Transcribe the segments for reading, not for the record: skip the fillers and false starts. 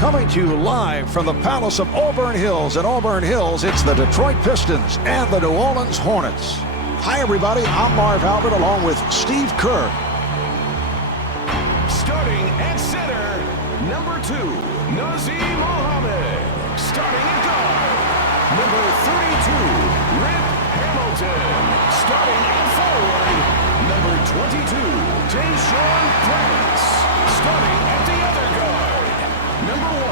Coming to you live from the Palace of Auburn Hills. In Auburn Hills, it's the Detroit Pistons and the New Orleans Hornets. Hi, everybody. I'm Marv Albert along with Steve Kerr. Starting at center, number 2, Nazim Mohammed. Starting at guard, number 32, Rip Hamilton. Starting at forward, number 22, Tayshaun Prince. Starting at the other guard, number 1,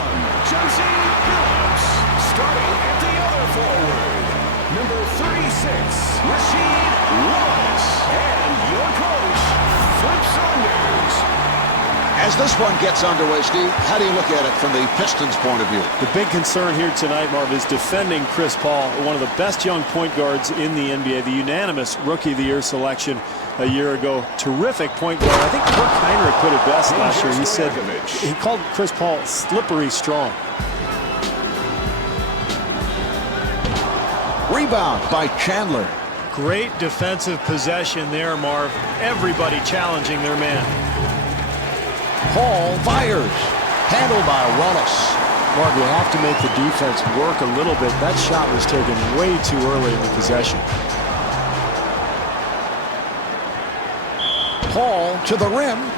Chauncey Billups. Starting at the other forward, number 36, Rasheed Wallace. And your coach, Flip Saunders. As this one gets underway, Steve, how do you look at it from the Pistons' point of view? The big concern here tonight, Marv, is defending Chris Paul, one of the best young point guards in the NBA, the unanimous Rookie of the Year selection a year ago. Terrific point guard. I think Kirk Heinrich put it best last year. He said he called Chris Paul slippery strong. Rebound by Chandler. Great defensive possession there, Marv. Everybody challenging their man. Paul fires. Handled by Wallace. Marv, you have to make the defense work a little bit. That shot was taken way too early in the possession. Paul to the rim.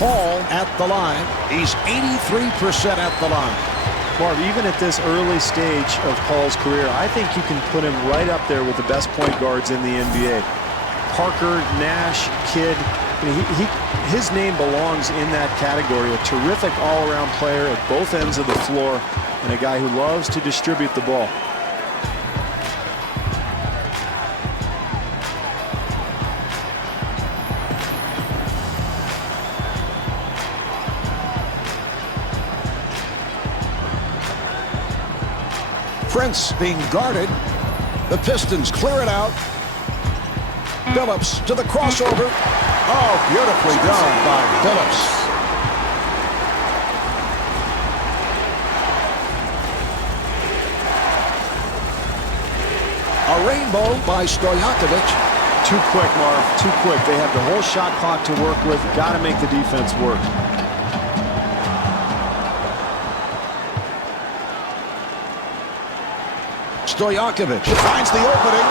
Paul at the line. He's 83% at the line. Marv, even at this early stage of Paul's career, I think you can put him right up there with the best point guards in the NBA. Parker, Nash, Kidd. His name belongs in that category. A terrific all-around player at both ends of the floor and a guy who loves to distribute the ball. Prince being guarded. The Pistons clear it out. Billups to the crossover. Oh, beautifully done by Billups. A rainbow by Stojakovic. Too quick, Marv. Too quick. They have the whole shot clock to work with. Got to make the defense work. Stojakovic finds the opening.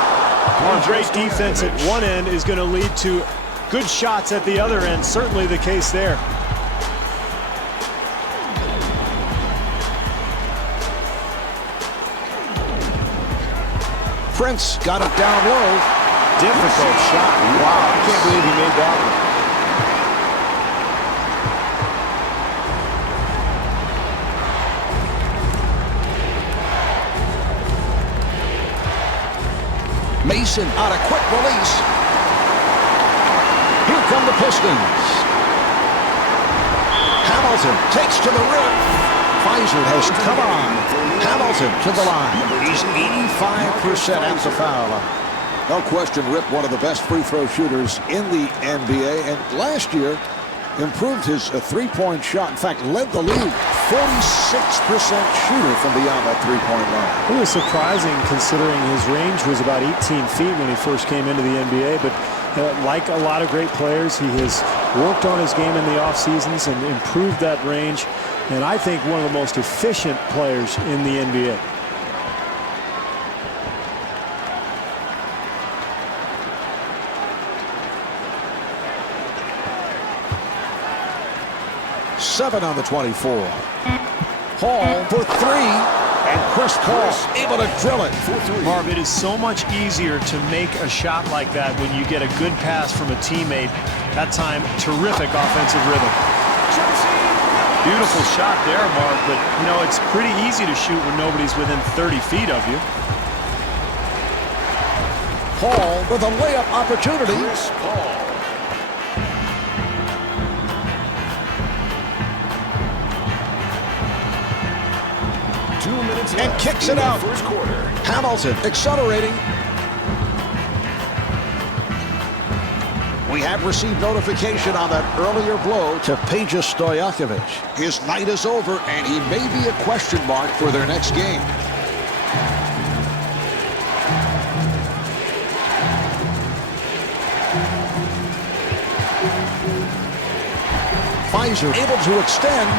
Great defense at one end is going to lead to good shots at the other end. Certainly the case there. Prince got it down low. Difficult shot. Wow, I can't believe he made that one. Mason on a quick release. Here come the Pistons. Hamilton takes to the rim. Pfizer has come on. Hamilton to the line. He's 85% at the foul line. No question, Rip, one of the best free throw shooters in the NBA. And last year, improved his three-point shot. In fact, led the league. 46% shooter from beyond that three-point line. It was surprising considering his range was about 18 feet when he first came into the NBA. But like a lot of great players, he has worked on his game in the off seasons and improved that range. And I think one of the most efficient players in the NBA. Seven on the 24. Paul for three, and Chris Paul able to drill it for three. Marv, it is so much easier to make a shot like that when you get a good pass from a teammate. That time, terrific offensive rhythm. Beautiful shot there, Marv, but, you know, it's pretty easy to shoot when nobody's within 30 feet of you. Paul with a layup opportunity. Chris Paul. And kicks it out. First quarter. Hamilton accelerating. We have received notification on that earlier blow to Peja Stojakovic. His night is over, and he may be a question mark for their next game. Pfizer able to extend.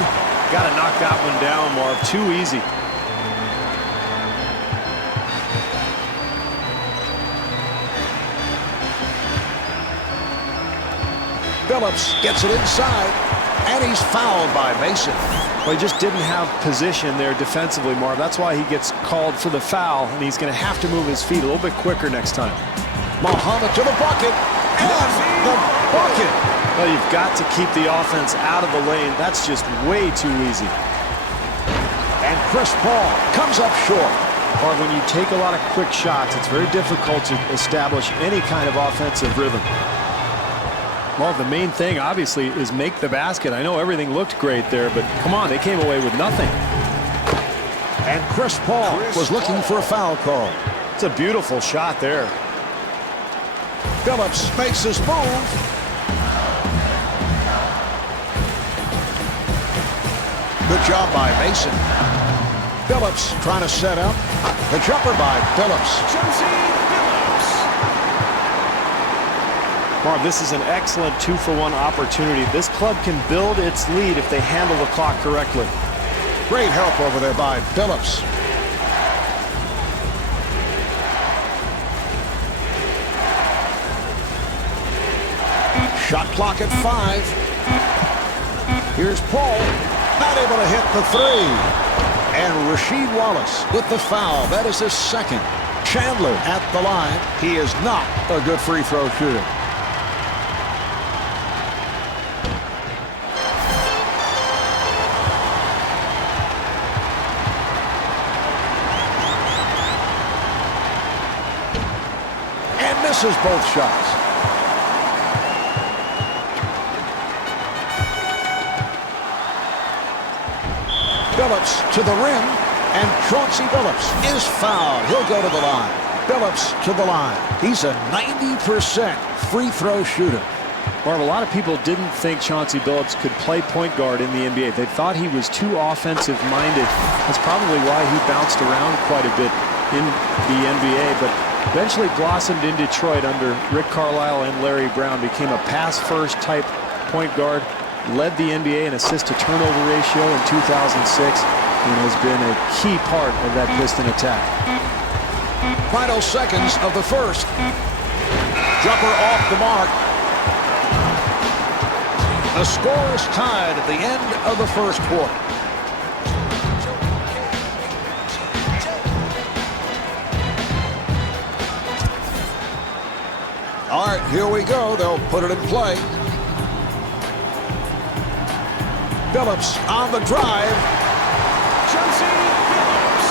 Got to knock that one down, Marv. Too easy. Phillips gets it inside, and he's fouled by Mason. Well, he just didn't have position there defensively, Marv. That's why he gets called for the foul, and he's going to have to move his feet a little bit quicker next time. Muhammad to the bucket, and the bucket. Well, you've got to keep the offense out of the lane. That's just way too easy. And Chris Paul comes up short. Marv, when you take a lot of quick shots, it's very difficult to establish any kind of offensive rhythm. Marv, the main thing, obviously, is make the basket. I know everything looked great there, but come on, they came away with nothing. And Chris Paul was looking for a foul call. It's a beautiful shot there. Phillips makes his move. Good job by Mason. Phillips trying to set up. The jumper by Phillips. Marv, this is an excellent 2-for-1 opportunity. This club can build its lead if they handle the clock correctly. Great help over there by Phillips. Shot clock at 5. Here's Paul, not able to hit the 3. And Rasheed Wallace with the foul. That is his second. Chandler at the line. He is not a good free throw shooter. Misses both shots. Phillips to the rim, and Chauncey Billups is fouled. He'll go to the line. Billups to the line. He's a 90% free throw shooter. Marv, a lot of people didn't think Chauncey Billups could play point guard in the NBA. They thought he was too offensive-minded. That's probably why he bounced around quite a bit in the NBA, but eventually blossomed in Detroit under Rick Carlisle and Larry Brown, became a pass-first type point guard, led the NBA in assist-to-turnover ratio in 2006, and has been a key part of that Piston attack. Final seconds of the first. Jumper off the mark. The score is tied at the end of the first quarter. All right, here we go. They'll put it in play. Billups on the drive. Chauncey Billups.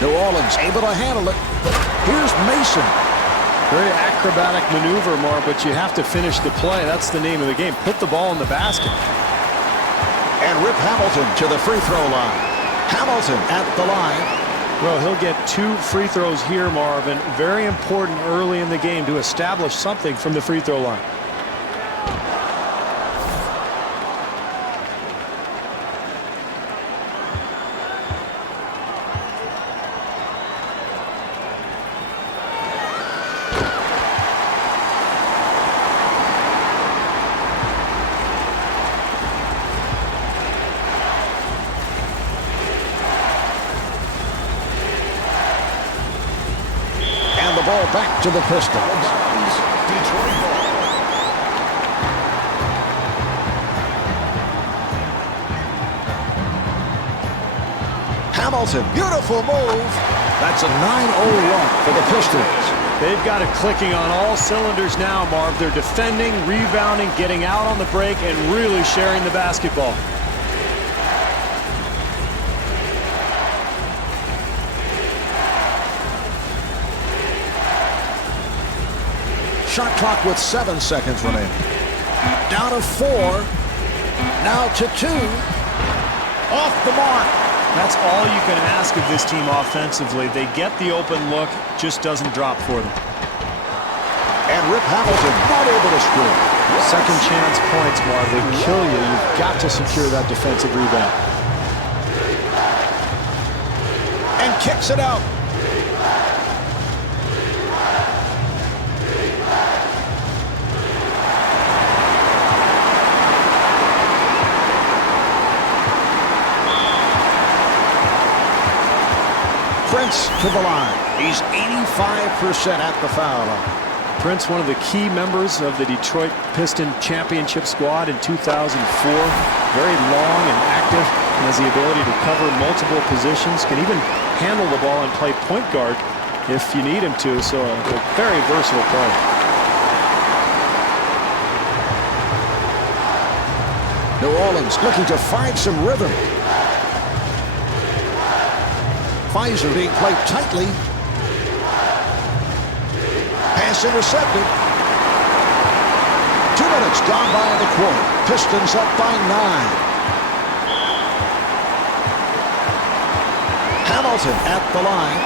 New Orleans able to handle it. Here's Mason. Very acrobatic maneuver, Mark, but you have to finish the play. That's the name of the game. Put the ball in the basket. And Rip Hamilton to the free throw line. Hamilton at the line. Well, he'll get 2 free throws here, Marvin. Very important early in the game to establish something from the free throw line. Back to the Pistons. Detroit ball. Hamilton, beautiful move. That's a 9-0 run for the Pistons. They've got it clicking on all cylinders now, Marv. They're defending, rebounding, getting out on the break, and really sharing the basketball. Shot clock with 7 seconds remaining. Down to 4. Now to 2. Off the mark. That's all you can ask of this team offensively. They get the open look, just doesn't drop for them. And Rip Hamilton not able to score. Second chance points, Marv. They kill you. You've got to secure that defensive rebound. And kicks it out. Prince to the line. He's 85% at the foul line. Prince, one of the key members of the Detroit Pistons championship squad in 2004. Very long and active, and has the ability to cover multiple positions. Can even handle the ball and play point guard if you need him to. So a very versatile player. New Orleans looking to find some rhythm. Pfizer being played tightly. Pass intercepted. 2 minutes gone by in the quarter. Pistons up by 9. Hamilton at the line.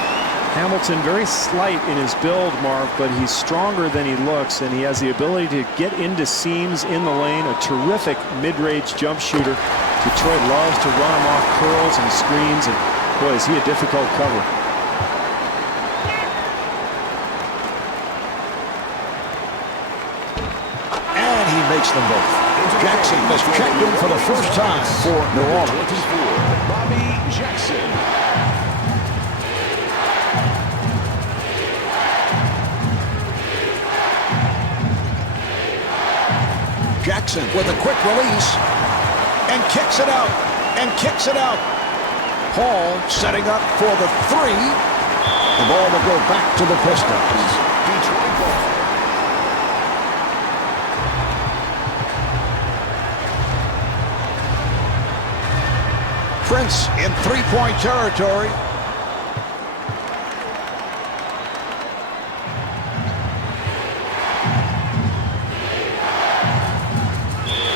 Hamilton very slight in his build, Marv, but he's stronger than he looks, and he has the ability to get into seams in the lane. A terrific mid-range jump shooter. Detroit loves to run him off curls and screens, and boy, is he a difficult cover. And he makes them both. Jackson has checked in for the first time for New Orleans. Bobby Jackson. Jackson with a quick release and kicks it out and kicks it out. Paul setting up for the 3. The ball will go back to the Pistons. Detroit ball. Prince in three-point territory.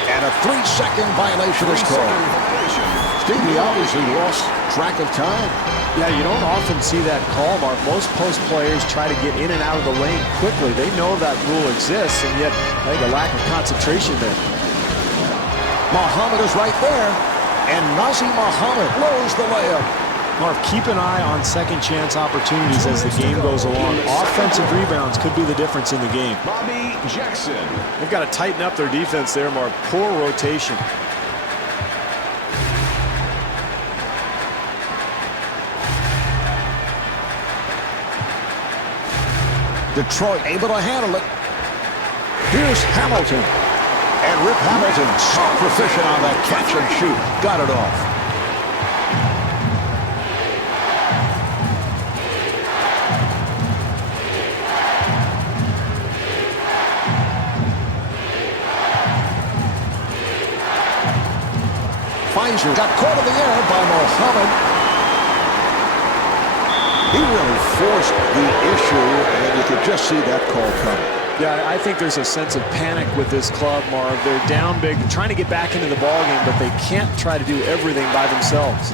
And a 3-second violation is called. Steve, he obviously lost track of time. Yeah, you don't often see that call, Mark. Most post players try to get in and out of the lane quickly. They know that rule exists, and yet I think a lack of concentration there. Muhammad is right there, and Nazir Muhammad blows the layup. Mark, keep an eye on second chance opportunities as the game goes along. Offensive rebounds could be the difference in the game. Bobby Jackson. They've got to tighten up their defense there, Mark. Poor rotation. Detroit able to handle it. Here's Hamilton. And Rip Hamilton, so proficient on that catch and shoot. Got it off. Pfizer got caught in the air by Muhammad. He really forced the issue, and you could just see that call coming. Yeah, I think there's a sense of panic with this club, Marv. They're down big, trying to get back into the ballgame, but they can't try to do everything by themselves.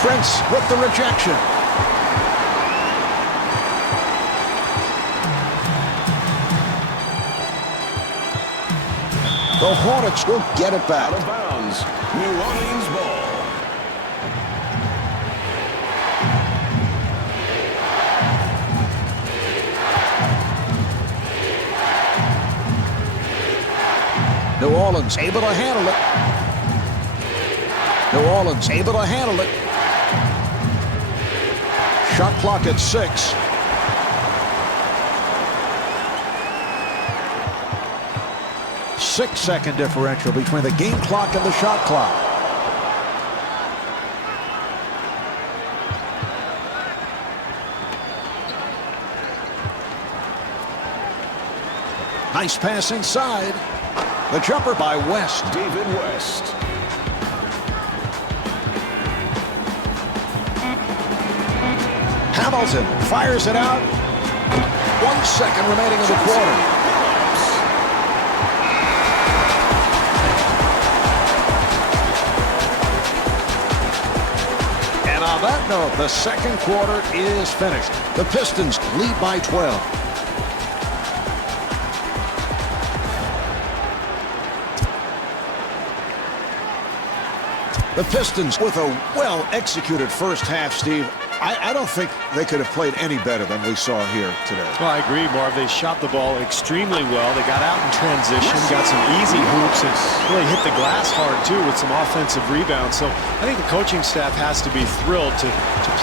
Prince with the rejection. The Hornets will get it back. Out of bounds. New Orleans ball. New Orleans able to handle it. New Orleans able to handle it. Shot clock at 6. Six-second differential between the game clock and the shot clock. Nice pass inside. The jumper by West. David West. Hamilton fires it out. 1 second remaining in the quarter. And on that note, the second quarter is finished. The Pistons lead by 12. The Pistons with a well-executed first half, Steve. I don't think they could have played any better than we saw here today. Well, I agree, Marv. They shot the ball extremely well. They got out in transition, got some easy hoops, and really hit the glass hard, too, with some offensive rebounds. So I think the coaching staff has to be thrilled to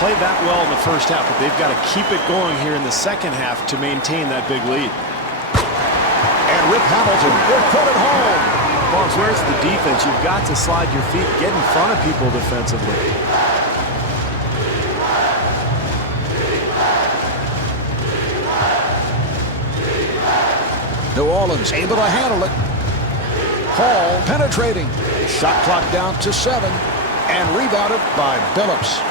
play that well in the first half, but they've got to keep it going here in the second half to maintain that big lead. And Rip Hamilton will put it home. Marv, where's the defense? You've got to slide your feet, get in front of people defensively. New Orleans able to handle it. Hall penetrating. Shot clock down to 7. And rebounded by Billups.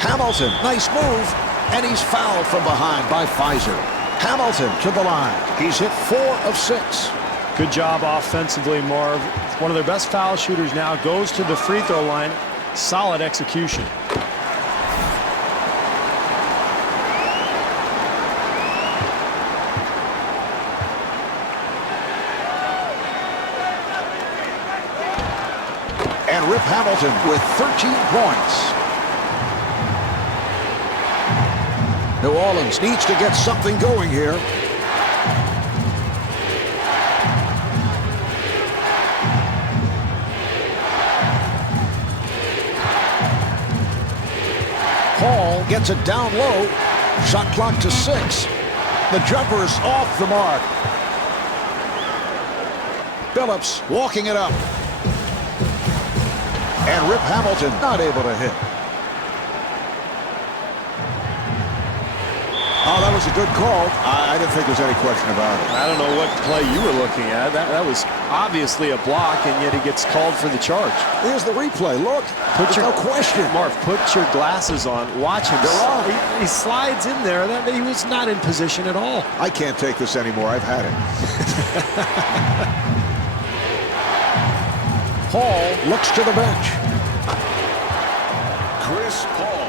Hamilton, nice move. And he's fouled from behind by Pfizer. Hamilton to the line. He's hit 4 of 6. Good job offensively, Marv. One of their best foul shooters now goes to the free throw line. Solid execution. And Rip Hamilton with 13 points. New Orleans needs to get something going here. Hall gets it down low. Shot clock to 6. The jumper is off the mark. Billups walking it up. And Rip Hamilton not able to hit. Oh, that was a good call. I didn't think there was any question about it. I don't know what play you were looking at. That was obviously a block, and yet he gets called for the charge. Here's the replay. Look, there's no question. Marv, put your glasses on. Watch him. He slides in there. He was not in position at all. I can't take this anymore. I've had it. Hall looks to the bench. Chris Paul.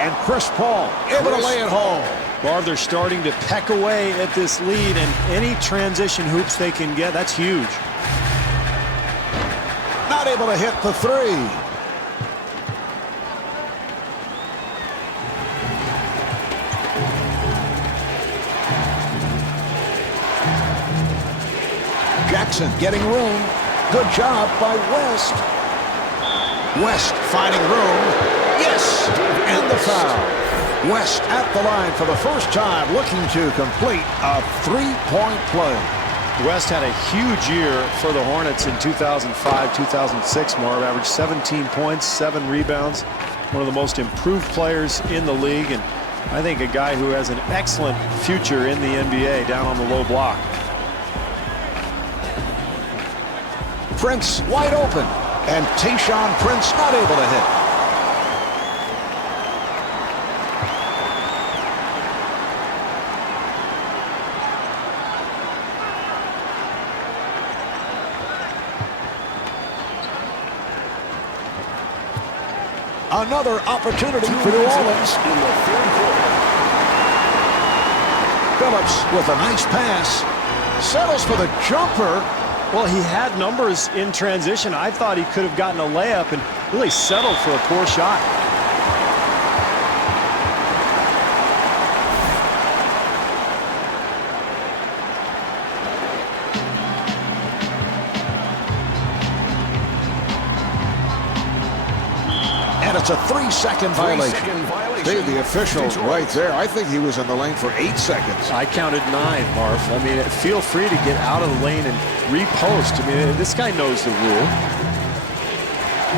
And Chris Paul able to lay it home. Marv, they're starting to peck away at this lead, and any transition hoops they can get, that's huge. Not able to hit the 3. Jackson getting room. Good job by West. West finding room. Yes! And the foul. West at the line for the first time, looking to complete a 3-point play. West had a huge year for the Hornets in 2005-2006, Marv. Averaged 17 points, 7 rebounds. One of the most improved players in the league, and I think a guy who has an excellent future in the NBA down on the low block. Prince wide open, and Tayshaun Prince not able to hit. Another opportunity for New Orleans. In the third quarter. Billups with a nice pass. Settles for the jumper. Well, he had numbers in transition. I thought he could have gotten a layup and really settled for a poor shot. And it's a 3-second violation. Dave, the official right there. I think he was in the lane for 8 seconds. I counted 9, Marv. I mean, feel free to get out of the lane and repost. I mean, this guy knows the rule.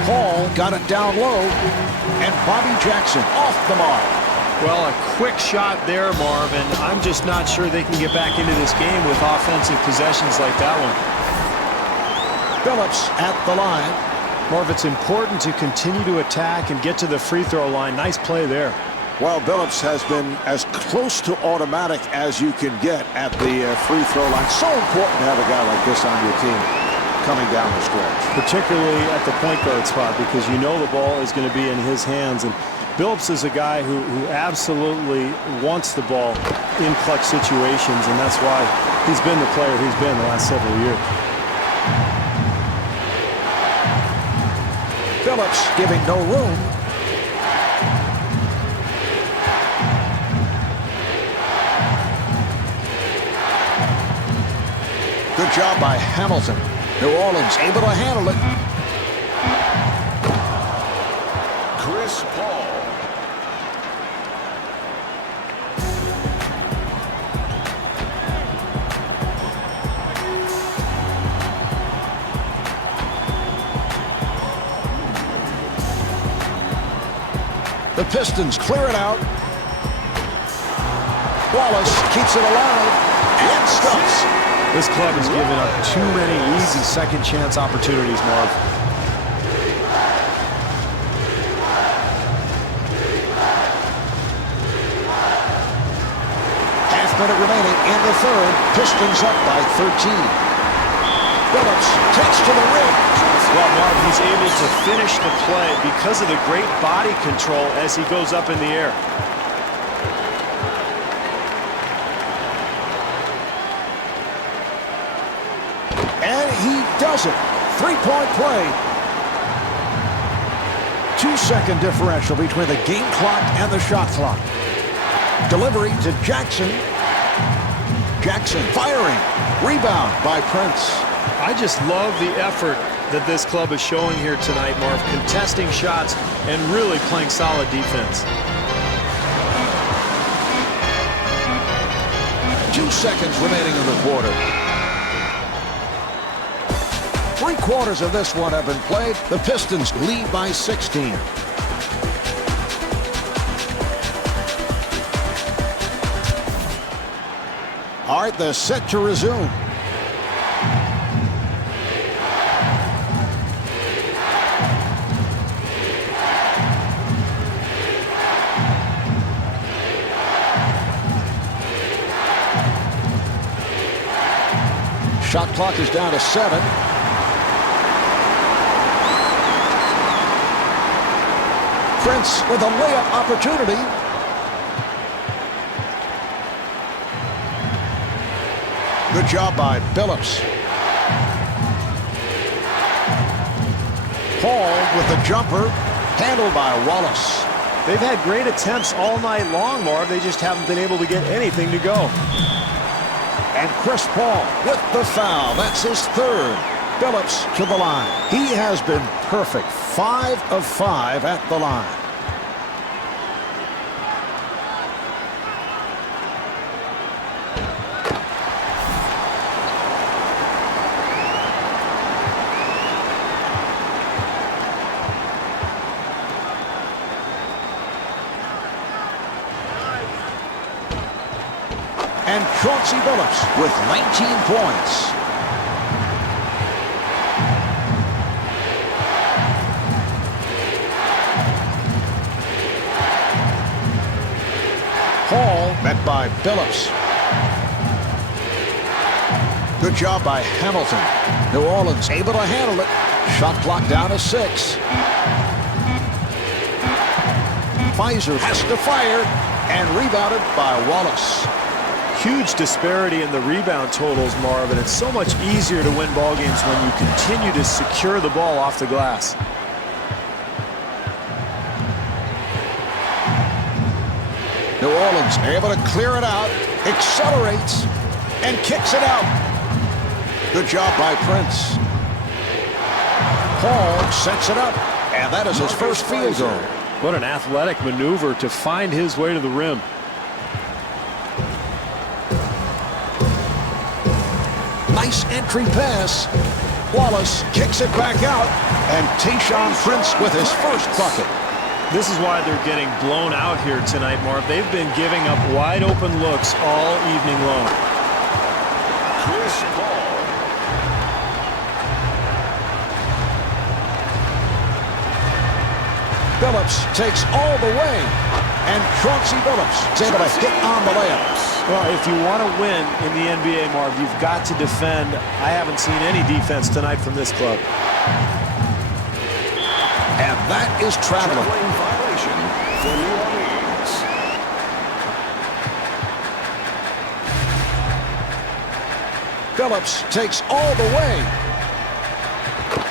Paul got it down low, and Bobby Jackson off the mark. Well, a quick shot there, Marv, and I'm just not sure they can get back into this game with offensive possessions like that one. Billups at the line. Marv, it's important to continue to attack and get to the free throw line. Nice play there. Well, Billups has been as close to automatic as you can get at the free throw line. So important to have a guy like this on your team. coming down the stretch. Particularly at the point guard spot, because you know the ball is going to be in his hands. And Billups is a guy who absolutely wants the ball in clutch situations, and that's why he's been the player he's been the last several years. Billups giving no room. Good job by Hamilton. New Orleans able to handle it. Chris Paul. The Pistons clear it out. Wallace keeps it alive and stuffs. This club has given up too many easy second chance opportunities, Marv. Half minute remaining in the third. Pistons up by 13. Billups takes to the rim. Well, Marv, he's able to finish the play because of the great body control as he goes up in the air. And he does it. Three-point play. 2-second differential between the game clock and the shot clock. Delivery to Jackson. Jackson firing. Rebound by Prince. I just love the effort that this club is showing here tonight, Marv. Contesting shots and really playing solid defense. 2 seconds remaining in the quarter. 3/4 of this one have been played. The Pistons lead by 16. All right, they're set to resume. Shot clock is down to 7. Prince with a layup opportunity. Good job by Billups. Paul with the jumper, handled by Wallace. They've had great attempts all night long, Marv. They just haven't been able to get anything to go. And Chris Paul with the foul. That's his third. Billups to the line. He has been perfect. 5 of 5 at the line. And Chauncey Billups with 19 points. Paul met by Billups. Good job by Hamilton. New Orleans able to handle it. Shot clock down to 6. Pfizer has to fire and rebounded by Wallace. Huge disparity in the rebound totals, Marv, and it's so much easier to win ball games when you continue to secure the ball off the glass. New Orleans able to clear it out, accelerates, and kicks it out. Good job by Prince. Paul sets it up, and that is his first field goal. What an athletic maneuver to find his way to the rim. Nice entry pass. Wallace kicks it back out, and Tayshaun Prince with his first bucket. This is why they're getting blown out here tonight, Marv. They've been giving up wide open looks all evening long. Chris Paul. Billups takes all the way, and Chauncey Billups is able to hit on the layup. Well, if you want to win in the NBA, Marv, you've got to defend. I haven't seen any defense tonight from this club. And that is traveling. Violation for New Orleans. Phillips takes all the way.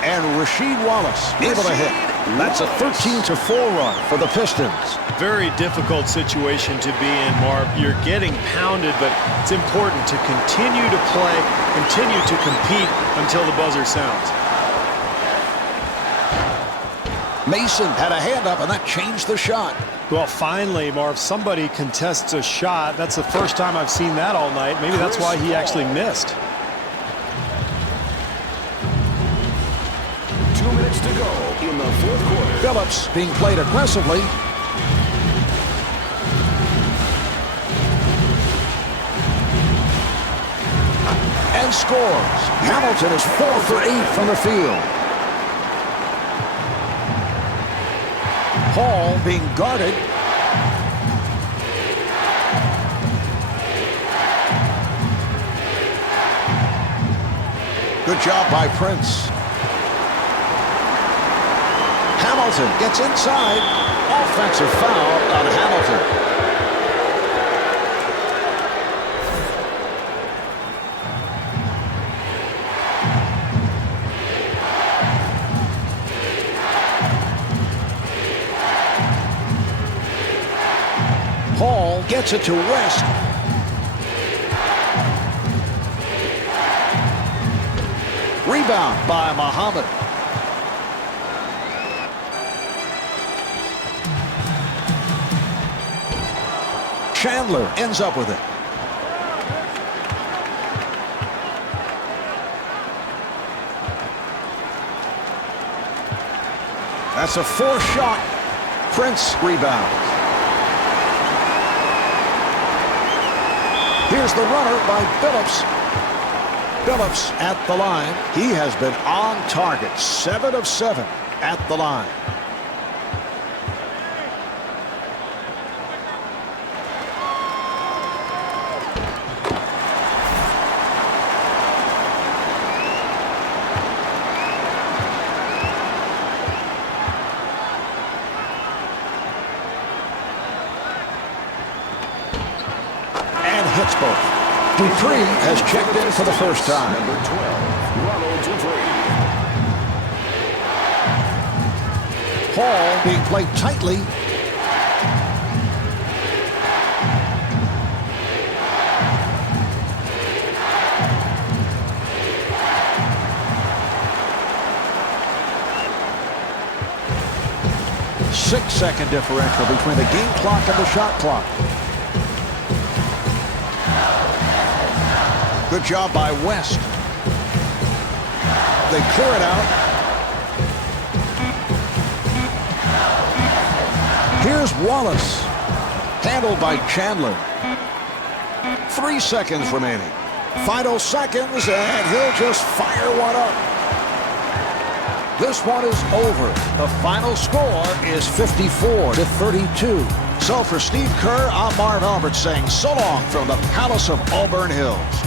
And Rasheed Wallace able to hit. That's a 13-4 run for the Pistons. Very difficult situation to be in, Marv. You're getting pounded, but it's important to continue to play, continue to compete until the buzzer sounds. Mason had a hand up, and that changed the shot. Well, finally, Marv, somebody contests a shot. That's the first time I've seen that all night. Maybe that's why he actually missed. 2 minutes to go in the fourth quarter. Phillips being played aggressively. And scores. Hamilton is 4 for 8 from the field. Hall being guarded. Good job by Prince. Hamilton gets inside. Offensive foul on Hamilton. Hall gets it to West. Rebound by Muhammad. Chandler ends up with it. That's a 4-shot. Prince rebounds. Here's the runner by Phillips. Phillips at the line. He has been on target. 7 of 7 at the line. Hits both. Dupree has checked in for the first time. Number 12, Ronald Dupree. Hall being played tightly. Six-second differential between the game clock and the shot clock. Good job by West. They clear it out. Here's Wallace. Handled by Chandler. 3 seconds remaining. Final seconds, and he'll just fire one up. This one is over. The final score is 54-32. So for Steve Kerr, I'm Marv Albert saying so long from the Palace of Auburn Hills.